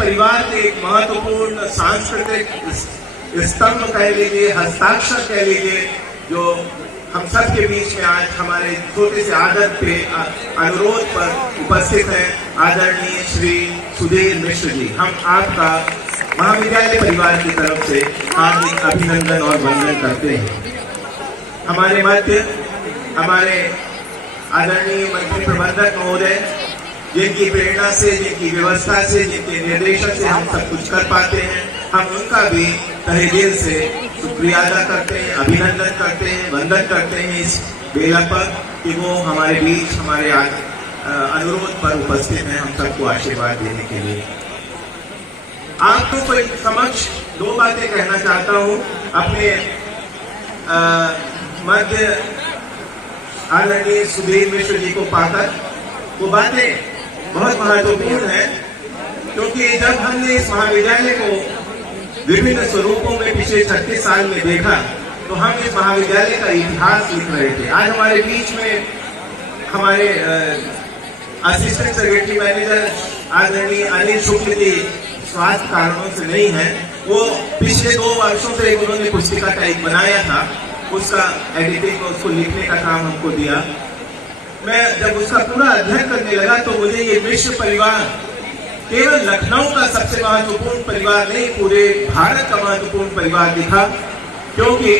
परिवार के एक महत्वपूर्ण सांस्कृतिक स्तंभ कह लीजिए, हस्ताक्षर कह लीजिए, जो हम सब के बीच में आज हमारे छोटे से आदर पे अनुरोध पर उपस्थित है आदरणीय श्री सुधीर मिश्र जी। हम आपका महाविद्यालय परिवार की तरफ से हार्दिक अभिनंदन और वंदन करते हैं। हमारे मध्य हमारे आदरणीय मंत्री प्रबंधक महोदय, जिनकी प्रेरणा से, जिनकी व्यवस्था से, जिनके निर्देशन से हम सब कुछ कर पाते हैं, हम उनका भी तहे दिल से शुक्रिया अदा करते हैं, अभिनंदन करते हैं, वंदन करते हैं इस बेला पर कि वो हमारे बीच हमारे अनुरोध पर उपस्थित हैं हम सबको आशीर्वाद देने के लिए। आपको समक्ष दो बातें कहना चाहता हूं। अपने मध्य आदरणीय सुधीर मिश्र जी को पाकर वो बातें बहुत महत्वपूर्ण है, क्योंकि जब हमने इस महाविद्यालय को विभिन्न स्वरूपों में पिछले 36 साल में देखा तो हम इस महाविद्यालय का इतिहास लिख रहे थे। आज हमारे बीच में हमारे असिस्टेंट सेक्रेटरी मैनेजर आदरणीय अनिल शुक्ल जी स्वास्थ्य कारणों से नहीं है। वो पिछले 2 वर्षों से उन्होंने पुस्तिका टाइप बनाया था, उसका एडिटिंग और उसको लिखने का काम हमको दिया। मैं जब उसका पूरा अध्ययन करने लगा तो मुझे ये मिश्र परिवार केवल लखनऊ का सबसे महत्वपूर्ण परिवार नहीं, पूरे भारत का महत्वपूर्ण परिवार दिखा। क्योंकि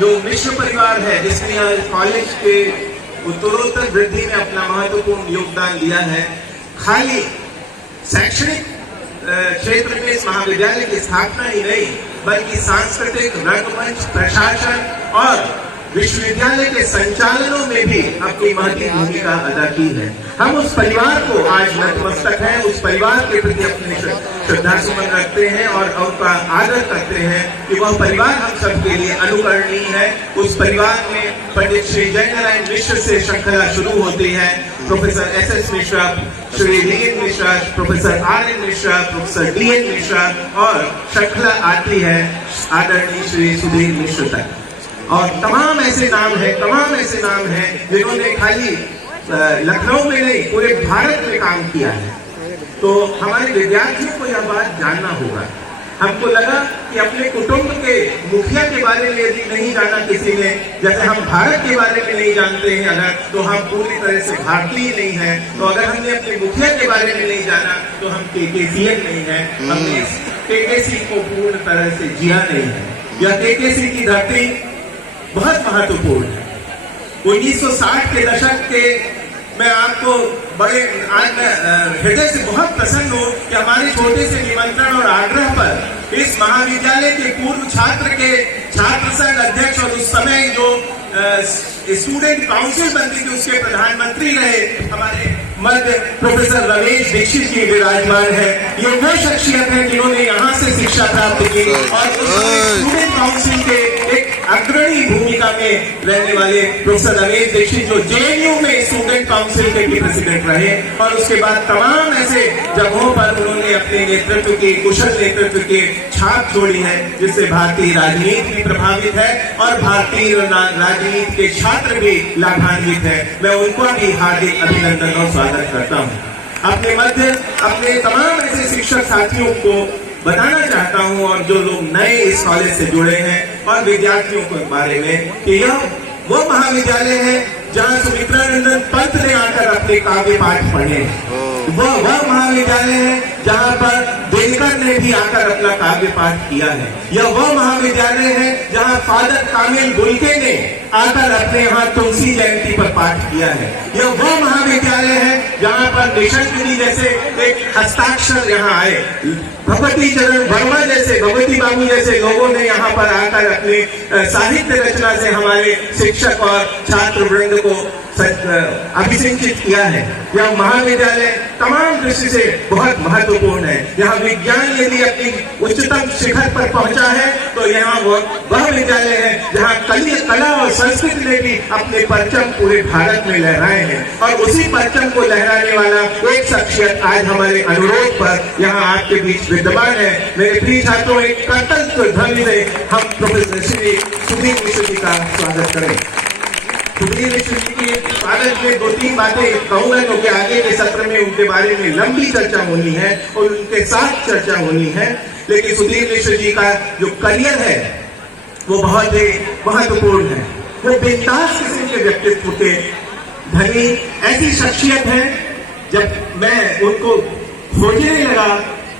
जो मिश्र परिवार है, जिसने यहाँ कॉलेज के उत्तरोत्तर वृद्धि में अपना महत्वपूर्ण योगदान दिया है, खाली शैक्षणिक क्षेत्र में इस महाविद्यालय की स्थापना ही नहीं, बल्कि सांस्कृतिक, रंगमंच, प्रशासन और विश्वविद्यालय के संचालनों में भी अपनी महती भूमिका अदा की है। हम उस परिवार को आज नतमस्तक हैं, उस परिवार के प्रति अपने श्रद्धा सुमन रखते हैं और उनका आदर करते हैं कि वह परिवार हम सबके लिए अनुकरणीय है। उस परिवार में पंडित श्री जय नारायण मिश्र से श्रृंखला शुरू होती है। Professor S S. Mishra, Shri D N. Mishra, professor R N. Mishra, professor D N. Mishra और श्रृंखला आती है आदरणीय श्री सुधीर मिश्र तक। और तमाम ऐसे नाम हैं जिन्होंने खाली लखनऊ में नहीं, पूरे भारत में काम किया है। तो हमारे विद्यार्थियों को यह बात जानना होगा। हमको लगा कि अपने कुटुंब के मुखिया के बारे में यदि नहीं जाना किसी ने, जैसे हम भारत के बारे में नहीं जानते हैं अगर, तो हम पूरी तरह से भारतीय नहीं है। तो अगर हमने अपने मुखिया के बारे में नहीं जाना तो हम केकेसीएन नहीं है, हमने केकेसी को पूर्ण तरह से जिया नहीं है। यह केकेसी की धरती बहुत महत्वपूर्ण है। 1960 के दशक के मैं आपको बड़े आज मैं हृदय से बहुत प्रसन्न हूँ कि हमारे छोटे से निमंत्रण और आग्रह पर इस महाविद्यालय के पूर्व छात्र के छात्र संघ अध्यक्ष और उस समय जो स्टूडेंट काउंसिल बनती थी उसके प्रधानमंत्री रहे हमारे मध्य प्रोफेसर रमेश दीक्षित जी विराजमान है। ये वो शख्सियत है जिन्होंने यहाँ से शिक्षा प्राप्त की और स्टूडेंट काउंसिल के एक अग्रणी भूमिका में रहने वाले प्रोफेसर रमेश दीक्षित जो जेएनयू में स्टूडेंट काउंसिल के भी प्रेसिडेंट रहे और उसके बाद तमाम ऐसे जगहों पर उन्होंने अपने नेतृत्व की, कुशल नेतृत्व की छाप छोड़ी है, जिससे भारतीय राजनीति भी प्रभावित है और भारतीय राजनीति के छात्र भी लाभान्वित है। मैं उनको भी हार्दिक अभिनंदन और स्वागत करता हूँ। अपने मध्य अपने तमाम ऐसे शिक्षक साथियों को बताना चाहता हूँ और जो लोग नए इस कॉलेज से जुड़े हैं और विद्यार्थियों के बारे में कि यह वो महाविद्यालय है जहाँ सुमित्रानंदन पंत ने आकर अपने काव्य पाठ पढ़े। वह महाविद्यालय है जहाँ पर दिनकर ने भी आकर अपना काव्य पाठ किया है। यह वह महाविद्यालय है जहाँ फादर कामिल गुलके ने आकर अपने यहाँ तुलसी जयंती पर पाठ किया है। यह वह महाविद्यालय है जहाँ पर निशंक जी जैसे एक हस्ताक्षर यहाँ आए, भगवती चरण वर्मा जैसे, भगवती बाबू जैसे लोगों ने यहाँ पर आकर अपने साहित्य रचना से हमारे शिक्षक और छात्र वृंद को अभिषेकित किया है। यह महाविद्यालय तमाम दृष्टि से बहुत महत्वपूर्ण है। यहाँ विज्ञान यदि अपनी उच्चतम शिखर पर पहुंचा है तो यहाँ वह विद्यालय है जहाँ कला और संस्कृति ने भी अपने परचम पूरे भारत में लहराए हैं और उसी परचम को लहराने वाला एक शख्सियत आज हमारे अनुरोध पर यहाँ आपके बीच विद्यमान है। मेरे प्रिय छात्रों, एक कर्तव्य ध्वनि से हम प्रोफेसर श्री सुधीर मिश्र जी का स्वागत करें। सुधीर मिश्र जी के स्वागत में 2-3 बातें कहूंगा, क्योंकि आगे के सत्र में उनके बारे में लंबी चर्चा होनी है और उनके साथ चर्चा होनी है। लेकिन सुधीर मिश्र जी का जो करियर है वो बहुत ही महत्वपूर्ण है। वो बेताज किस्म के व्यक्तित्व के धनी ऐसी शख्सियत है। जब मैं उनको खोजने लगा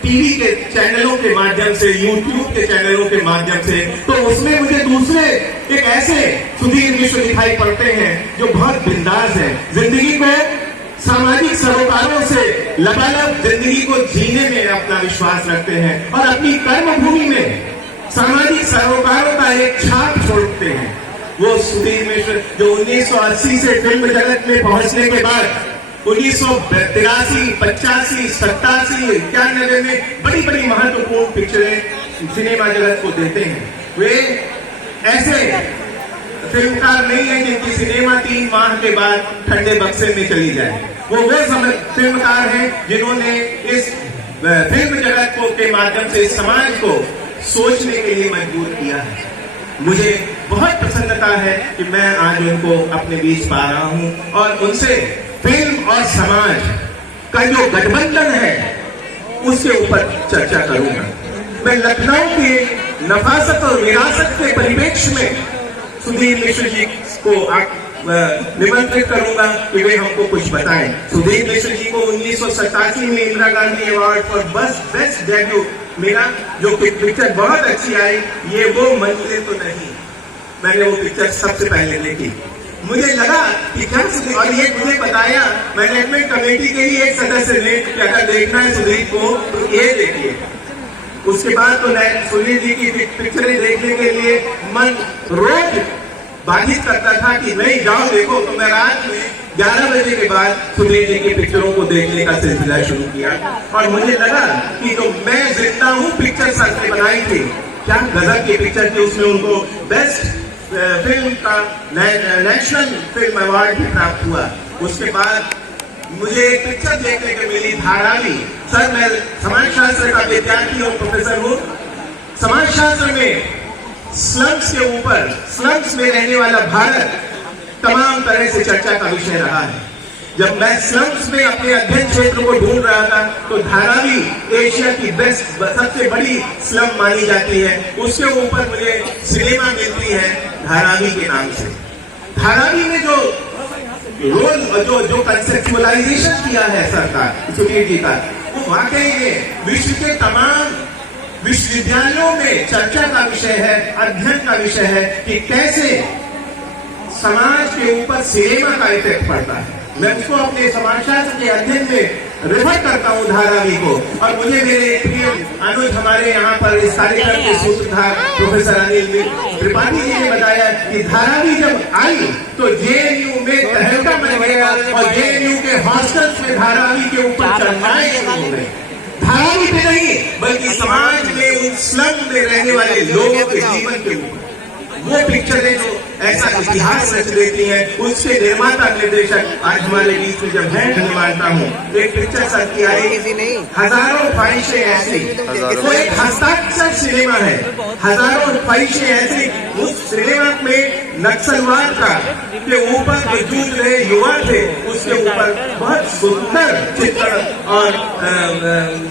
टीवी के चैनलों के माध्यम से, यूट्यूब के चैनलों के माध्यम से, तो उसमें मुझे दूसरे एक ऐसे सुधीर मिश्र दिखाई पड़ते हैं जो बहुत बिंदास है, जिंदगी को सामाजिक सरोकारों से लबालब जिंदगी को जीने में अपना विश्वास रखते हैं और अपनी कर्मभूमि में सामाजिक सरोकारों का एक छाप छोड़ते हैं। वो सुधीर मिश्र जो 1980 से फिल्म जगत में पहुंचने के बाद 1983, 85, 87, 91 में बड़ी बड़ी महत्वपूर्ण पिक्चरें सिनेमा जगत को देते हैं। वे ऐसे फिल्मकार नहीं है जिनकी सिनेमा 3 माह के बाद ठंडे बक्से में चली जाए। वो फिल्मकार हैं जिन्होंने इस फिल्म जगत को के माध्यम से समाज को सोचने के लिए मजबूर किया है। मुझे बहुत प्रसन्नता है कि मैं आज उनको अपने बीच पा रहा हूं और उनसे फिल्म और समाज का जो गठबंधन है उसके ऊपर चर्चा करूंगा। मैं लखनऊ के नफासत और विरासत के परिप्रेक्ष्य में सुधीर मिश्र जी को निमंत्रित करूंगा कि वे हमको कुछ बताएं। सुधीर मिश्र जी को 1987 में Indira Gandhi award for best debut मेरा जो पिक्चर बहुत अच्छी आई, ये वो मंजिलें तो नहीं, मैंने वो पिक्चर सबसे पहले देखी। मुझे लगा कि क्या सुधीर, और ये मुझे बताया मैनेजमेंट कमेटी के ही एक सदस्य ने कि अगर देखना है सुधीर को तो ये देखिए। उसके बाद तो सुधीर जी की पिक्चरें देखने के लिए मन रोज बाधित करता था कि नहीं जाओ देखो, तो मैं रात में 11 बजे के बाद सुधीर जी की पिक्चरों को देखने का सिलसिला शुरू किया और मुझे लगा कि जो मैं जिंदा हूँ पिक्चर सर ने बनाई थी, क्या गजब की पिक्चर थी। उसमें उनको बेस्ट फिल्म का नेशनल फिल्म अवार्ड भी प्राप्त हुआ। उसके बाद मुझे एक पिक्चर देखने को मिली, धारावी। सर मैं समाजशास्त्र का विद्यार्थी और प्रोफेसर हूँ। समाजशास्त्र में स्लम्स के ऊपर, स्लम्स में रहने वाला भारत तमाम तरह से चर्चा का विषय रहा है। जब मैं स्लम्स में अपने अध्ययन क्षेत्र को ढूंढ रहा था तो धारावी एशिया की बेस्ट सबसे बड़ी स्लम मानी जाती है। उसके ऊपर मुझे सिनेमा मिलती है धारावी के नाम से। धारावी में जो रोल और जो कंसेप्चुअलाइजेशन किया है सरकार सुधीर जी का, वो वाकई में विश्व के तमाम विश्वविद्यालयों में चर्चा का विषय है, अध्ययन का विषय है कि कैसे समाज के ऊपर सिनेमा का इफेक्ट पड़ता है। मैं उसको अपने समाजशास्त्र के अध्ययन में रेफर करता हूँ धारावी को। और मुझे मेरे प्रिय अनुज हमारे यहाँ पर इस कार्यक्रम के सूत्रधार प्रोफेसर अनिल त्रिपाठी जी ने बताया कि धारावी जब आई तो जेएनयू में तहलका मच गया और जेएनयू के हॉस्टल्स में धारावी के ऊपर चर्चाएं शुरू हो गई। धारावी पे नहीं बल्कि समाज में उन स्लम में रहने वाले लोगों के जीवन के ऊपर वो पिक्चरें जो ऐसा इतिहास रच देती है। उसके निर्माता निर्देशक आज हमारे बीच में जब है, मैं मानता हूँ एक पिक्चर सर की आई हजारों ख्वाहिशें ऐसी, वो एक हस्ताक्षर सिनेमा है। हजारों ख्वाहिशें ऐसी, उस सिनेमा में नक्सलवाद का के ऊपर जो जूझ रहे युवा थे उसके ऊपर बहुत सुंदर चित्रण और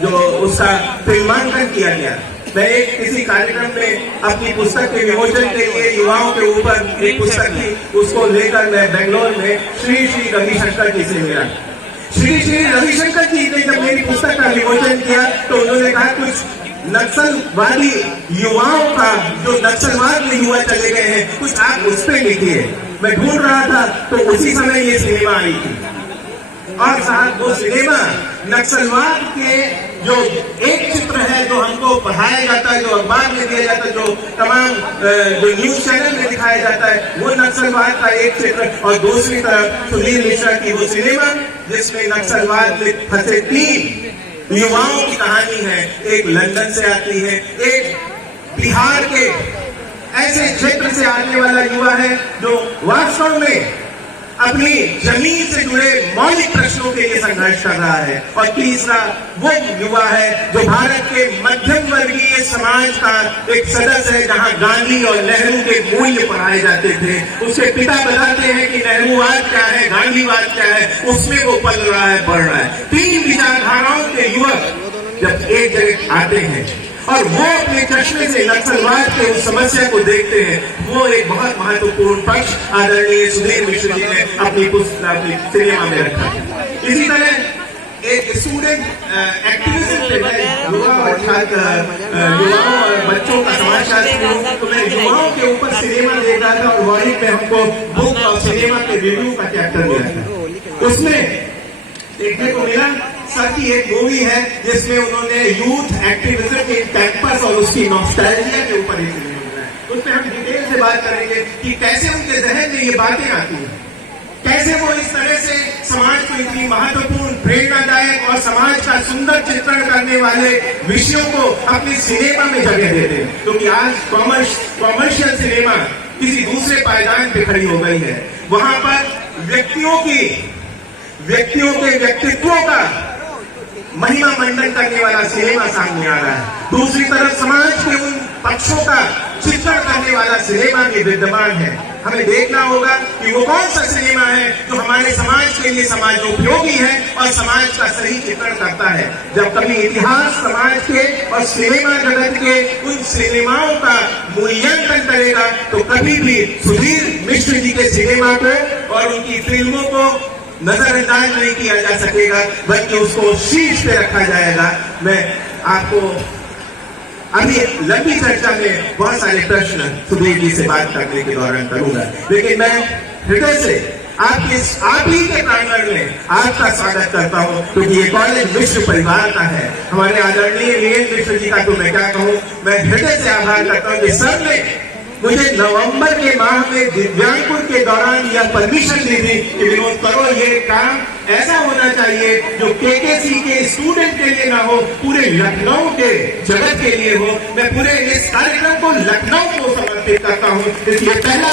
जो उसका फिल्मांकन किया गया। मैं एक किसी कार्यक्रम में अपनी पुस्तक के विमोचन के लिए युवाओं के ऊपर एक पुस्तक थी, उसको लेकर मैं बेंगलोर में श्री श्री रविशंकर जी से मिला। श्री श्री रविशंकर जी ने जब मेरी पुस्तक का विमोचन किया तो उन्होंने कहा कुछ नक्सलवादी युवाओं का, जो नक्सलवाद में युवा चले गए हैं, कुछ आप उस पर लिखिए। मैं ढूंढ रहा था तो उसी समय ये सिनेमा आई थी और साहब वो सिनेमा नक्सलवाद के जो एक चित्र है जो हमको पढ़ाया जाता है, जो अखबार में दिया जाता है, जो तमाम जो न्यूज चैनल में दिखाया जाता है, वो नक्सलवाद का एक चित्र और दूसरी तरफ सुधीर मिश्रा की वो सिनेमा जिसमें नक्सलवाद में फंसे 3 युवाओं की कहानी है। एक लंदन से आती है, एक बिहार के ऐसे क्षेत्र से आने वाला युवा है जो वास्तव में अपनी जमीन से जुड़े मौलिक प्रश्नों के लिए संघर्ष कर रहा है। और तीसरा वो युवा है जो भारत के मध्यम वर्गीय समाज का एक सदस्य है, जहां गांधी और नेहरू के मूल्य पढ़ाए जाते थे। उसके पिता बताते हैं कि नेहरूवाद क्या है, गांधीवाद क्या है, उसमें वो पल रहा है, बढ़ रहा है। तीन विचारधाराओं के युवक जब एक जगह आते हैं और वो अपने चश्मे से नक्सलवाद के उस समस्या को देखते हैं, वो एक बहुत महत्वपूर्ण पक्ष आदरणीय सुधीर मिश्र जी ने अपनी सिनेमा में रखा। इसी तरह एक स्टूडेंट एक्टिविज्म पे मैं युवा और छात्र युवाओं और बच्चों का समाजशास्त्री हूँ, तो मैं युवाओं के ऊपर सिनेमा देख रहा था और वहीं पे हमको बुक और सिनेमा के रिव्यू का चैप्टर मिला था। उसमें देखने को मिला सर की एक मूवी है जिसमें उन्होंने यूथ एक्टिविज्म के कैंपस और उसकी नॉस्टैल्जिया के ऊपर एक फिल्म बनाया। उसमें हम डिटेल से बात करेंगे कि कैसे उनके जहन में ये बातें आती हैं, कैसे वो इस तरह से समाज को इतनी महत्वपूर्ण, प्रेरणादायक और समाज का सुंदर चित्रण करने वाले विषयों को अपनी सिनेमा में जगह देते हैं। क्योंकि आज कॉमर्शियल सिनेमा किसी दूसरे पायदान पे खड़ी हो गई है। वहां पर व्यक्तियों के व्यक्तित्वों का महिमा मंडन करने वाला सिनेमा सामने आ रहा है। दूसरी तरफ समाज के उन पक्षों का चित्रण करने वाला सिनेमा भी विद्यमान है। हमें देखना होगा कि वो कौन सा सिनेमा है जो हमारे समाज के लिए समाजोपयोगी है और समाज का सही चित्रण करता है। जब कभी इतिहास समाज के और सिनेमा जगत के उन सिनेमाओं का मूल्यांकन करेगा तो कभी भी सुधीर मिश्र जी के सिनेमा को और उनकी फिल्मों को नजरअंदाज नहीं किया जा सकेगा, बल्कि उसको शीर्ष पे रखा जाएगा। मैं आपको अभी लंबी चर्चा में बहुत सारे प्रश्न सुधीर जी से बात करने के दौरान करूंगा, लेकिन मैं हृदय से आप ही के प्रांगण में आपका स्वागत करता हूं, क्योंकि ये कॉलेज विश्व परिवार का है। हमारे आदरणीय वीरेंद्र मिश्र जी का तो मैं क्या कहूं, मैं हृदय से आभार करता हूं कि सर ने मुझे नवंबर के माह में दिव्यांगपुर के दौरान यह परमिशन दी थी कि विनोद करो, ये काम ऐसा होना चाहिए जो केकेसी के स्टूडेंट के लिए ना हो, पूरे लखनऊ के जगत के लिए हो। मैं पूरे इस कार्यक्रम को लखनऊ को समर्पित करता हूँ। इसलिए पहला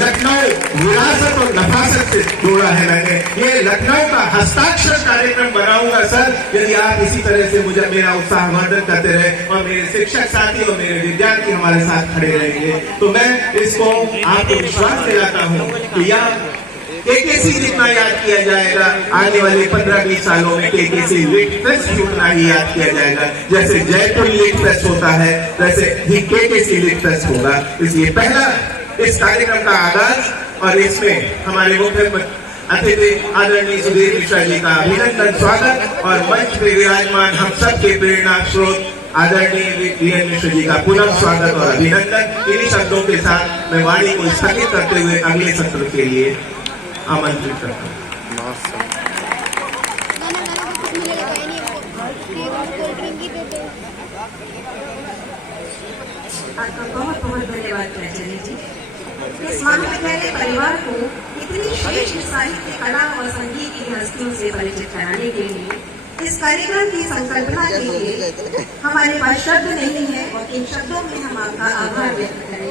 लखनऊ विरासत और नफासत से जोड़ा है मैंने। ये लखनऊ का हस्ताक्षर कार्यक्रम बनाऊंगा सर, यदि आप इसी तरह से मुझे मेरा उत्साहवर्धन करते रहे और मेरे शिक्षक साथी और मेरे विद्यार्थी हमारे साथ खड़े रहेंगे, तो मैं इसको आपको विश्वास दिलाता हूँ कि यह केकेसी जितना याद किया जाएगा आने वाले 15-20 सालों में केकेसी लिट फेस्ट भी उतना ही याद किया जाएगा। जैसे जयपुर लिट फेस्ट होता है वैसे ही केकेसी लिट फेस्ट होगा। इसलिए पहला इस कार्यक्रम का आगाज और इसमें हमारे मुख्य अतिथि आदरणीय सुधीर मिश्रा जी का अभिनंदन स्वागत और मंच पे विराजमान हम सबके प्रेरणा स्रोत आदरणीय वीरेंद्र मिश्र जी का पुनः स्वागत और अभिनंदन। इन्हीं शब्दों के साथ मैं वाणी को स्थगित करते हुए अगले सत्र के लिए आमंत्रित करता हूँ। आपका बहुत बहुत धन्यवाद प्राचार्य जी। इस महाविद्यालय परिवार को इतनी श्रेष्ठ साहित्य, कला और संगीत की हस्तियों से परिचित कराने के लिए, इस कार्यक्रम की संकल्पना के लिए हमारे पास शब्द नहीं है और इन शब्दों में हम आपका आभार व्यक्त करें।